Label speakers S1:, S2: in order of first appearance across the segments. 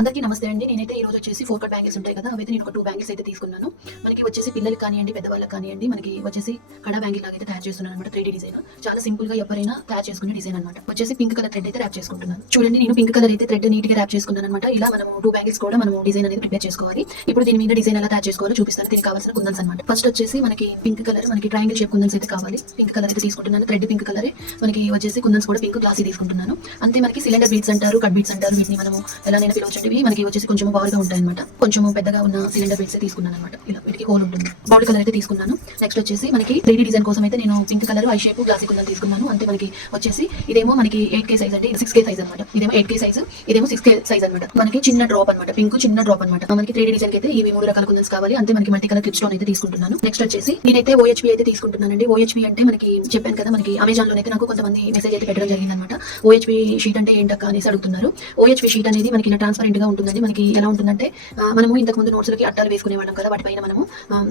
S1: అందరికీ నమస్తే అండి నేనైతే ఈ రోజు వచ్చేసి ఫోర్ కట్ బ్యాంగిల్స్ ఉంటాయి కదా అవైతే నేను ఒక టూ బ్యాంగిల్స్ అయితే తీసుకున్నాను మనకి వచ్చేసి పిల్లలకి కానివ్వండి పెద్దవాళ్ళకి కానివ్వండి మనకి వచ్చేసి కడా బ్యాంగిల్ లాగా అయితే తయారు చేస్తున్నాను అనమాట త్రీ డిజైన్ చాలా సింపుల్ గా ఎవరైనా తయారు చేసుకునే డిజైన్ అనమాట వచ్చేసి పింక్ కలర్ థ్రెడ్ అయితే ర్యాప్ చేసుకుంటున్నాను చూడండి నేను పింక్ కలర్ అయితే థ్రెడ్ నీట్ గా ర్యాప్ చేసుకున్నాను అనమాట ఇలా మనం టూ బ్యాంగిల్స్ కూడా మనం డిజైన్ అనేది ప్రిపేర్ చేసుకోవాలి ఇప్పుడు దీని మీద డిజైన్ ఎలా తయారు చేసుకోవాలో చూపిస్తాను దీనికి కావాల్సిన కుందన్స్ అనమాట ఫస్ట్ వచ్చేసి మనకి పింక్ కలర్ మనకి ట్రయాంగిల్ షేప్ కుందన్స్ అయితే కావాలి పింక్ కలర్ అయితే తీసుకుంటున్నాను థ్రెడ్ పింక్ కలర్ మనకి వచ్చేసి కుందన్స్ కూడా పింక్ గ్లాసీ తీసుకుంటున్నాను అంతే మనకి సిలిండర్ బీట్స్ అంటారు కట్ బీట్స్ అంటారు వీటిని మనం ఎలా నేను పిలవచ్చు ఇవి మనకి వచ్చేసి కొంచెం బారుగా ఉంటాయి అనమాట కొంచెం పెద్దగా ఉన్న సిలిండర్ బెడ్స్ తీసుకున్నాను అనమాట ఇలా వీటికి హోల్ ఉంటుంది బాడీ కలర్ అయితే తీసుకున్నాను నెక్స్ట్ వచ్చేసి మనకి త్రీడీ డిజైన్ కోసం అయితే నేను pink colour eye shape classic colour తీసుకున్నాను అంటే మనకి వచ్చేసి ఇదేమో మనకి ఎయిట్ కే సైజ్ అంటే సిక్స్ కే సైజ్ అనమాట ఇదేమో ఎయిట్ కే సైజ్ ఇదేమో సిక్స్ కే సైజ్ అనమాట మనకి చిన్న డ్రాప్ అనమాట పింక్ చిన్న డ్రాప్ అనమాట మనకి త్రీడీ డిజైన్ అయితే ఇవి మూడు రకాల కుందన్స్ కావాలి అంటే మనకి మల్టీ కలర్ క్లిప్స్టోన్ అయితే తీసుకుంటున్నాను నెక్స్ట్ వచ్చేసి నేనైతే ఓహెచ్పి అయితే తీసుకుంటున్నానండి ఓహెచ్పి అంటే మనకి చెప్పాను కదా మనకి అమెజాన్ లో అయితే నాకు కొంతమంది మెసేజ్ అయితే పెట్టడం జరిగింది అనమాట ఓహెచ్పి షీట్ అంటే ఏంటక్క అనేసి అడుగుతున్నారు ఓహెచ్పి షీట్ అనేది మనకి ట్రాన్స్పరెంట్ గా ఉంటుందండి మనకి ఎలా ఉంటుందంటే మనము ఇంతకు ముందు నోట్స్లకి అట్టాలు వేసుకునేవాళ్ళం కదా వాటిపైన మనము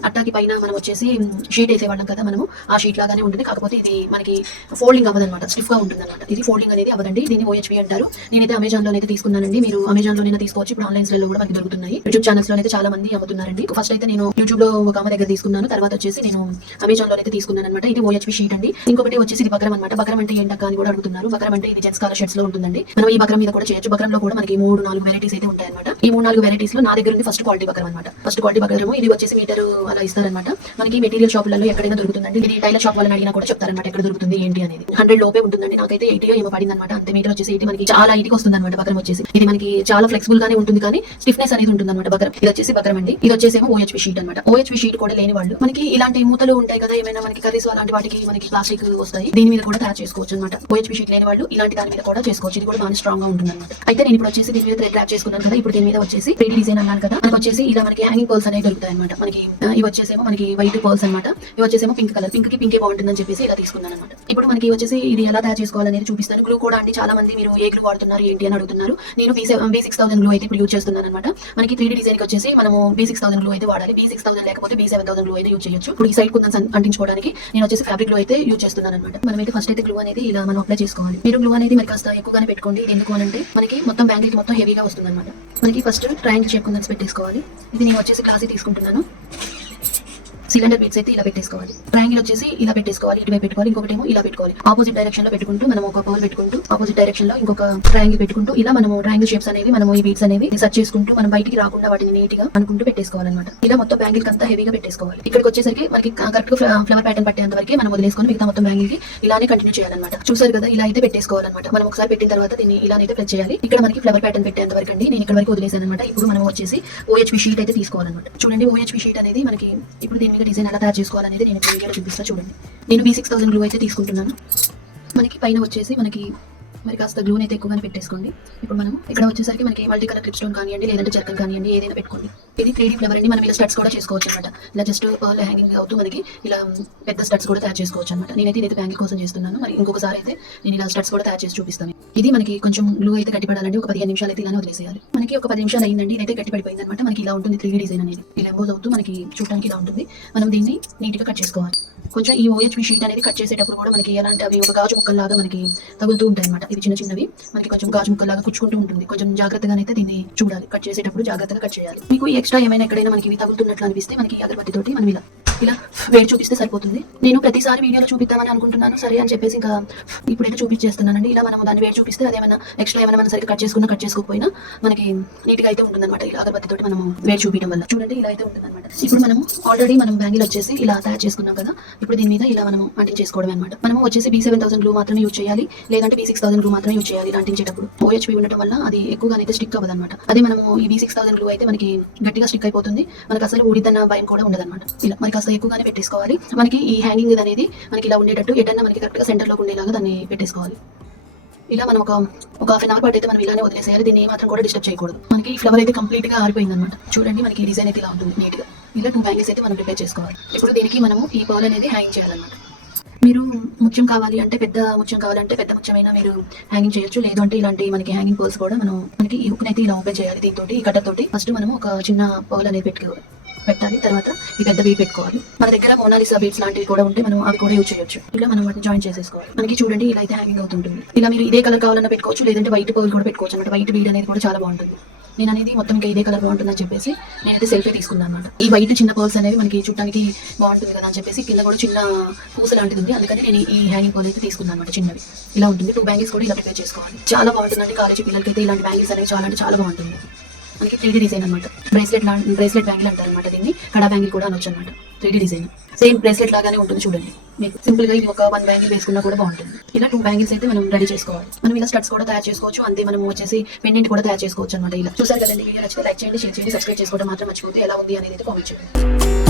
S1: అట్టాకి పైన మనం వచ్చేసి షీట్ వేసేవాళ్ళం కదా మనము ఆ షీట్ లాగానే ఉంటుంది కాకపోతే ఇది మనకి ఫోల్డింగ్ అవ్వదనమాట స్టిఫ్ గా ఉంటుంది అనమాట ఇది ఫోల్డింగ్ అనేది అవ్వదండి దీన్ని ఓహెచ్పి అంటారు నేనైతే అమెజాన్ అయితే తీసుకున్నానండి మీరు అమెజాన్ లోనే తీసుకోవచ్చు ఇప్పుడు ఆన్లైన్ లో కూడా మనకి దొరుకుతున్నాయి యూట్యూబ్ ఛానల్స్ లో అయితే చాలా మంది అమ్ముతున్నారండి ఫస్ట్ అయితే నేను యూట్యూబ్ లో ఒక దగ్గర తీసుకున్నాను తర్వాత వచ్చేసి నేను అమెజాన్ లో అయితే తీసుకున్నాను అనమాట ఇది ఓహెచ్పి షీట్ అండి ఇంకొకటి వచ్చేసి ఇది బక్రం అనమాట బక్రం అంటే ఏంటక్క అని కూడా అడుగుతున్నారు బక్రం అంటే ఇది జెంట్స్ కాలర్ షర్ట్స్ లో ఉంటుందండి మనం ఈ బక్రం మీద కూడా చేయొచ్చు బక్రంలో కూడా మనకి మూడు నాలుగు వెరైటీస్ అయితే ఉంటాయి అనమాట ఈ మూడు నాలుగు వెరైటీస్ లో నా దగ్గర ఉంది ఫస్ట్ క్వాలిటీ బకరం అనమాట ఫస్ట్ క్వాలిటీ బకరం ఇది వచ్చేసి మీటర్ అలా ఇస్తారనమాట మనకి మెటీరియల్ షాపులలో ఎక్కడైనా దొరుకుతుందండి ఇది టైలర్ షాప్ వాళ్ళని అడిగినా కూడా చెప్తారనమాట ఎక్కడ దొరుకుతుంది ఏంటి అనేది హండ్రెడ్ లోపే ఉంటుందండి నాకైతే ఎయిటీ ఏమో పడింది అనమాట అంత మీటర్ వచ్చేసి ఎయిటీ మనకి చాలా ఎయిటీకి వస్తుంది అనమాట బకరం వచ్చేసి ఇది మనకి చాలా ఫ్లెక్సిబుల్ గానే ఉంటుంది కానీ స్టిఫ్నెస్ అనేది ఉంటుంది అనమాట బకరం ఇది వచ్చేసి బకరం అండి ఇది వచ్చేసి ఓహెచ్పి షీట్ అనమాట ఓహెచ్పి షీట్ కూడా లేని వాళ్ళు మనకి ఇలాంటి మూతలు ఉంటాయి కదా ఏమైనా మనకి కర్రీస్ అలాంటి వాటికి మనకి ప్లాస్టిక్ వస్తాయి దీని మీద కూడా తయారు చేసుకోవచ్చు అనమాట ఓహెచ్పి షీట్ లేని వాళ్ళు ఇలాంటి దాని మీద కూడా చేసుకోవచ్చు ఇది కూడా బాగా స్ట్రాంగ్ గా ఉంటుంది అనమాట అయితే నేను ఇప్పుడు వచ్చేసి దీని మీద ట్రాప్ చేసుకోవచ్చు చూసుకున్నాను కదా ఇప్పుడు దీని మీద వచ్చేసి త్రీ డిజైన్ అన్నాను కదా మనకి వచ్చేసి ఇలా మనకి హ్యాంగింగ్ పర్ల్స్ అనేవి దొరుకుతాయి అనమాట మనకి ఇవి వచ్చేసేమో మనకి వైట్ పర్ల్స్ అనమాట ఇవి వచ్చేసేమో పింక్ కలర్ పింక్ కి పింకే బాగుంటుందని చెప్పేసి ఇలా తీసుకున్నాను అనమాట ఇప్పుడు మనకి వచ్చేసి ఇది ఎలా తయారు చేసుకోవాలనేది చూపిస్తాను గ్లూ కూడా అండి చాలా మంది మీరు ఏ గ్లూ వాడుతున్నారు ఏంటి అని అడుగుతున్నారు నేను B B six thousand glue అయితే ఇప్పుడు యూజ్ చేస్తున్నాను అనమాట మనకి త్రీ డిజైన్ కి వచ్చేసి మనం బీ సిక్స్ థౌసండ్ గ్లూ అయితే వాడాలి బీ సిక్స్ థౌసండ్ లేకపోతే బీ సెవెన్ థౌసండ్ గ్లూ అయితే యూజ్ చేయొచ్చు ఇప్పుడు ఈ సైడ్ కుందన్స్ అంటించుకోవడానికి నేను వచ్చేసి ఫ్యాబ్రిక్ గ్లూ అయితే యూజ్ చేస్తున్నాను అనమాట మనం అయితే ఫస్ట్ అయితే గ్లూ అనేది ఇలా మనం అప్లై చేసుకోవాలి మీరు గ్లూ అనేది మరి కాస్త ఎక్కువగానే పెట్టుకోండి ఎందుకు అంటే మనకి మొత్తం బ్యాంగిల్ మొత్తం హెవీగా వస్తుంది అనమాట మనకి ఫస్ట్ ట్రయాంగిల్ షేప్ కుందన్స్ పెట్టేసుకోవాలి ఇది నేను వచ్చేసి క్లాసీ తీసుకుంటున్నాను సిలిండర్ బీట్స్ అయితే ఇలా పెట్టేసుకోవాలి ట్రాంగిల్ వచ్చేసి ఇలా పెట్టేసుకోవాలి ఇటువైపు పెట్టుకోవాలి ఇంకొకటి ఏమో ఇలా పెట్టుకోవాలి ఆపోజిట్ డైరెక్షన్ లో పెట్టుకుంటూ మనం ఒక పవర్ పెట్టుకుంటూ ఆపోజిట్ డైరెక్షన్ లో ఇంకొక ట్రాంగిల్ పెట్టుకుంటూ ఇలా మనం ట్రాంగిల్ షేప్స్ అనేవి మనం ఈ బీట్స్ అనేవి సెర్చ్ చేసుకుంటూ మనం బయటికి రాకుండా వాటిని నీట్ గా అనుకుంటూ పెట్టేసుకోవాలన్నమాట ఇలా మొత్తం బ్యాంగిల్ అంతా హెవీగా పెట్టేసుకోవాలి ఇక్కడికి వచ్చేసరికి మనకి కరెక్ట్ ఫ్లవర్ ప్యాటర్న్ పట్టేంత వరకు మనం వదిలేసుకొని మిగతా మొత్తం బ్యాంగిల్ కి ఇలానే కంటిన్యూ చేయాలన్నమాట చూసారు కదా ఇలా అయితే పెట్టేసుకోవాలన్నమాట మనం ఒకసారి పెట్టిన తర్వాత దీన్ని ఇలానైతే ప్రెస్ చేయాలి ఇక్కడ మనకి ఫ్లవర్ ప్యాటర్న్ పెట్టేంత వరకు అండి నేను ఇక్కడ వరకు వదిలేసాను అనమాట ఇప్పుడు మనం వచ్చేసి ఓహెచ్పి షీట్ అయితే తీసుకోవాలన్నమాట చూడండి ఓహెచ్పి షీట్ అనేది మనకి ఇప్పుడు దీన్ని నీట్గా డిజైన్ ఎలా తయారు చేసుకోవాలనేది నేను వీడియోలో చూపిస్తా చూడండి నేను బీ సిక్స్ థౌసండ్ గ్లూ అయితే తీసుకుంటున్నాను మనకి పైన వచ్చేసి మనకి మరి కాస్త గ్లూని అయితే ఎక్కువగానే పెట్టేసుకోండి ఇప్పుడు మనం ఇక్కడ వచ్చేసరికి మనకి మల్టీ కలర్ క్లిప్ స్టోన్ కానివ్వండి లేదంటే జర్కల్ కానివ్వండి ఏదైనా పెట్టుకోండి ఇది త్రీ డీ ఫ్లవర్ అండి మనం ఇలా స్టడ్స్ కూడా చేసుకోవచ్చు అనమాట ఇలా జస్ట్ పర్ల్ హ్యాంగింగ్ అవుతూ మనకి ఇలా పెద్ద స్టడ్స్ కూడా తయారు చేసుకోవచ్చు అనమాట నేనైతే ఇది బ్యాంగిల్ కోసం చేస్తున్నాను మరి ఇంకొకసారి అయితే నేను ఇలా స్టడ్స్ కూడా తయారు చేసి చూపిస్తాను ఇది మనకి కొంచెం గ్లూ అయితే కట్టిపడాలంటే ఒక పదిహేను నిమిషాలు అయితే ఇలానే వదిలేసేయాలి మనకి ఒక పది నిమిషాలు అయిందండి ఇదైతే కట్టిపడిపోయింది అనమాట మనకి ఇలా ఉంటుంది త్రీ డిజైన్ అనేది ఇలా ఎంబోజ్ అవుతూ మనకి చూడడానికి ఇలా ఉంటుంది మనం దీన్ని నీట్ గా కట్ చేసుకోవాలి కొంచెం ఈ ఓహెచ్పి షీట్ అనేది కట్ చేసేటప్పుడు కూడా మనకి ఎలాంటి అవి ఒక గాజు ముక్కల్లాగా మనకి తగులుతూ ఉంటాయి అనమాట ఇవి చిన్న చిన్నవి మనకి కొంచెం గాజు ముక్కల్లాగా కుచ్చుకుంటూ ఉంటుంది కొంచెం జాగ్రత్తగానైతే దీన్ని చూడాలి కట్ చేసేటప్పుడు జాగ్రత్తగా కట్ చేయాలి మీకు ఎక్స్ట్రా ఏమైనా ఎక్కడైనా మనకి తగులుతున్నట్లు అనిపిస్తే మనకి తోటి మనం ఇలా ఇలా వేడి చూపిస్తే సరిపోతుంది నేను ప్రతిసారి వీడియోలో చూపిద్దామని అనుకుంటున్నాను సరే అని చెప్పేసి ఇంకా ఇప్పుడైతే చూపించేస్తున్నానండి ఇలా మనం దాన్ని వేడి చూపిస్తే అదేమైనా ఎక్స్ట్రా ఏమైనా మనం సరిగ్గా కట్ చేసుకున్నా కట్ చేసుకోకపోయినా మనకి నీట్గా అయితే ఉంటుందన్నమాట ఇలా అగరబత్తితోటి మనం వేడి చూపించడం వల్ల చూడండి ఇలా అయితే ఉంటుందన్నమాట ఇప్పుడు మనం ఆల్రెడీ మనం బ్యాంగిల్ వచ్చేసి ఇలా తయారు చేసుకున్నాం కదా ఇప్పుడు దీని మీద ఇలా మనం చేసుకోవడం అనమాట మనం వచ్చేసి బీ సెవెన్ థౌసండ్ గ్లూ మాత్రమే యూజ్ చేయాలి లేదంటే బీ సిక్స్ థౌసండ్ గ్లూ మాత్రమే యూజ్ చేయాలి అంటించేటప్పుడు ఓహెచ్పీ ఉండటం వల్ల అది ఎక్కువగా అయితే స్టిక్ అవ్వదు అనమాట అదే మనము ఈ బీ సిక్స్ థౌసండ్ గ్లూ అయితే మనకి గట్టిగా స్టిక్ అయిపోతుంది మనకు అసలు ఊడిదన్న భయం కూడా అనమాట ఇలా మనకి అసలు సో ఎక్కువగానే పెట్టేసుకోవాలి మనకి ఈ హ్యాంగింగ్ ఇది అనేది మనకి ఇలా ఉండేటట్టు ఎటన్నా మనకి కరెక్ట్గా సెంటర్లోకి ఉండేలాగా దాన్ని పెట్టేసుకోవాలి ఇలా మనం ఒక ఒక హాఫ్ అన్ అవర్ పాటు అయితే మనం ఇలానే వదిలేసేయాలి దీన్ని మాత్రం కూడా డిస్టర్బ్ చేయకూడదు మనకి ఈ ఫ్లవర్ అయితే కంప్లీట్గా ఆరిపోయింది అనమాట చూడండి మనకి డిజైన్ అయితే ఇలా ఉంటుంది నీట్గా ఇలా టూ బ్యాంగిల్స్ అయితే మనం ప్రిపేర్ చేసుకోవాలి ఇప్పుడు దీనికి మనము ఈ పాల్ అనేది హ్యాంగ్ చేయాలన్నమాట మీరు ముఖ్యం కావాలి అంటే పెద్ద ముఖ్యం కావాలంటే పెద్ద ముఖ్యమైన మీరు హ్యాంగింగ్ చేయొచ్చు లేదు అంటే ఇలాంటి మనకి హ్యాంగింగ్ పోల్స్ కూడా మనం మనకి ఈ హుక్ అయితే ఇలా ఓపెన్ చేయాలి దీంతో ఈ కట్టతోటి ఫస్ట్ మనం ఒక చిన్న పోల్ అనేది పెట్టుకోవాలి పెట్టాలి తర్వాత ఈ పెద్ద వీ పెట్టుకోవాలి మన దగ్గర మోనాలిసా బీట్స్ లాంటివి కూడా ఉంటే మనం అవి కూడా యూజ్ చేయొచ్చు ఇలా మనం వాటిని జాయిన్ చేసేసుకోవాలి మనకి చూడండి ఇలా అయితే హ్యాంగింగ్ అవుతుంటుంది ఇలా మీరు ఇదే కలర్ కావాలన్నా పెట్టుకోవచ్చు లేదంటే వైట్ పౌల్ కూడా పెట్టుకోవచ్చు అనమాట వైట్ బీడ్ అనేది కూడా చాలా బాగుంటుంది నేను అనేది మొత్తం ఇంకా ఇదే కలర్ బాగుంటుందని చెప్పేసి నేనైతే సెల్ఫీ తీసుకున్నాను అనమాట ఈ వైట్ చిన్న పోల్స్ అనేవి మనకి చూడడానికి బాగుంటుంది కదా అని చెప్పేసి కింద కూడా చిన్న పూస లాంటిది ఉంది అందుకని నేను ఈ హ్యాంగింగ్ పోల్ అయితే తీసుకున్నాను అనమాట చిన్నవి ఇలా ఉంటుంది టూ బ్యాంగిల్స్ కూడా ఇలా ప్రిపేర్ చేసుకోవాలి చాలా అంటే కాలేజీ పిల్లలకి అయితే ఇలాంటి బ్యాంగిల్స్ అనేవి చాలా అంటే చాలా బాగుంటుంది మనకి త్రీ డిజైన్ అనమాట బ్రేస్లెట్ బ్రేస్లెట్ బ్యాంగిల్ అంటారు అనమాట దీన్ని కడా బ్యాంగిల్ కూడా అనొచ్చు అనమాట త్రీ డిజైన్ సేమ్ బ్రేస్లెట్ లాగానే ఉంటుంది చూడండి మీకు సింపుల్ గా ఇది ఒక వన్ బ్యాంగిల్ వేసుకున్నా కూడా బాగుంటుంది ఇలా టూ బ్యాంగిల్స్ అయితే మనం రెడీ చేసుకోవాలి మనం ఇలా స్టడ్స్ కూడా తయారు చేసుకోవచ్చు అంతే మనం వచ్చేసి పెండెంట్ కూడా తయారు చేసుకోవచ్చు అనమాట ఇలా చూసారు కదండి వీడియో నచ్చితే లైక్ చేయండి షేర్ చేయండి సబ్స్క్రైబ్ చేసుకోవడం మాత్రం మర్చిపోతే ఎలా ఉంది అనేది కామెంట్ చేయండి